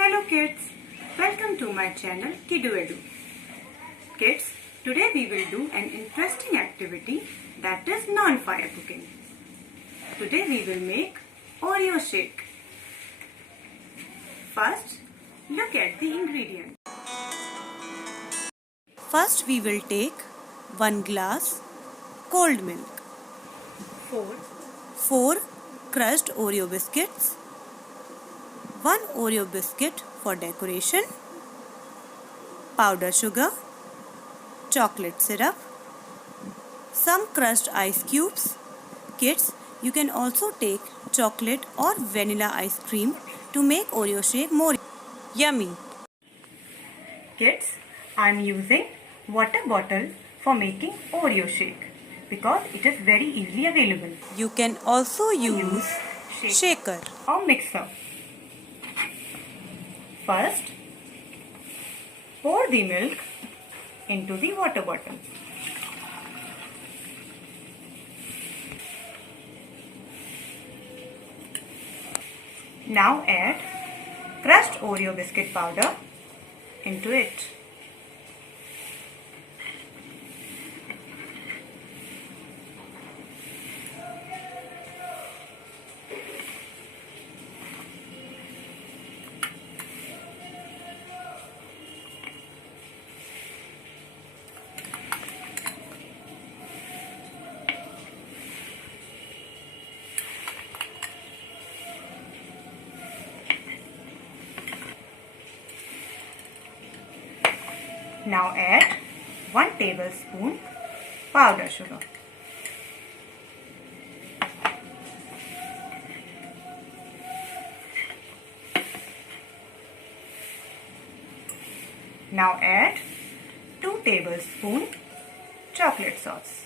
Hello kids, welcome to my channel Kiddo Edu. Kids, today we will do an interesting activity that is non-fire cooking. Today we will make Oreo shake. First, look at the ingredients. First we will take 1 glass cold milk, 4 crushed Oreo biscuits, 1 Oreo biscuit for decoration, powder sugar, chocolate syrup, some crushed ice cubes. Kids, you can also take chocolate or vanilla ice cream to make Oreo shake more yummy. Kids, I am using water bottle for making Oreo shake because it is very easily available. You can also use shaker or mixer. First, pour the milk into the water bottle. Now add crushed Oreo biscuit powder into it. Now add 1 tablespoon powder sugar. Now add 2 tablespoons chocolate sauce.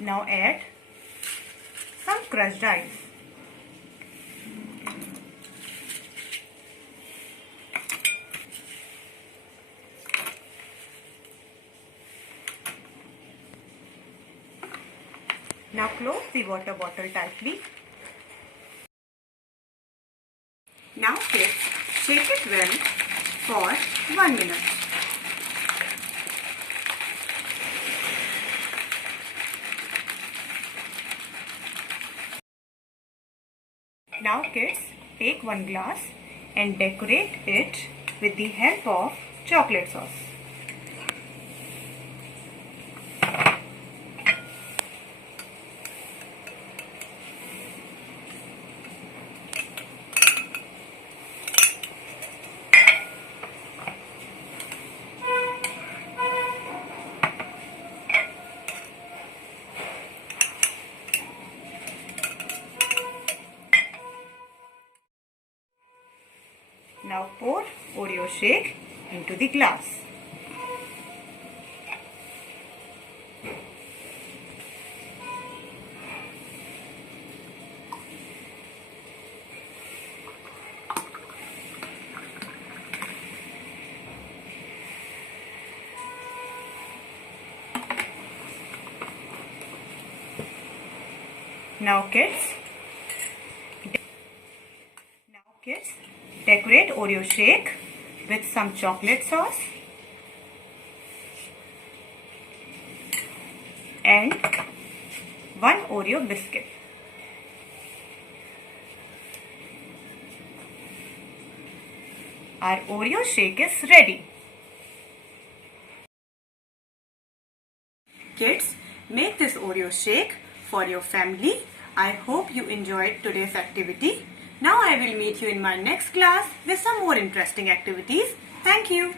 Now add some crushed ice. Now close the water bottle tightly. Now kids, shake it well for 1 minute. Now kids, take 1 glass and decorate it with the help of chocolate sauce. Now pour Oreo shake into the glass. Now kids, decorate Oreo shake with some chocolate sauce and 1 Oreo biscuit. Our Oreo shake is ready. Kids, make this Oreo shake for your family. I hope you enjoyed today's activity. Now I will meet you in my next class with some more interesting activities. Thank you.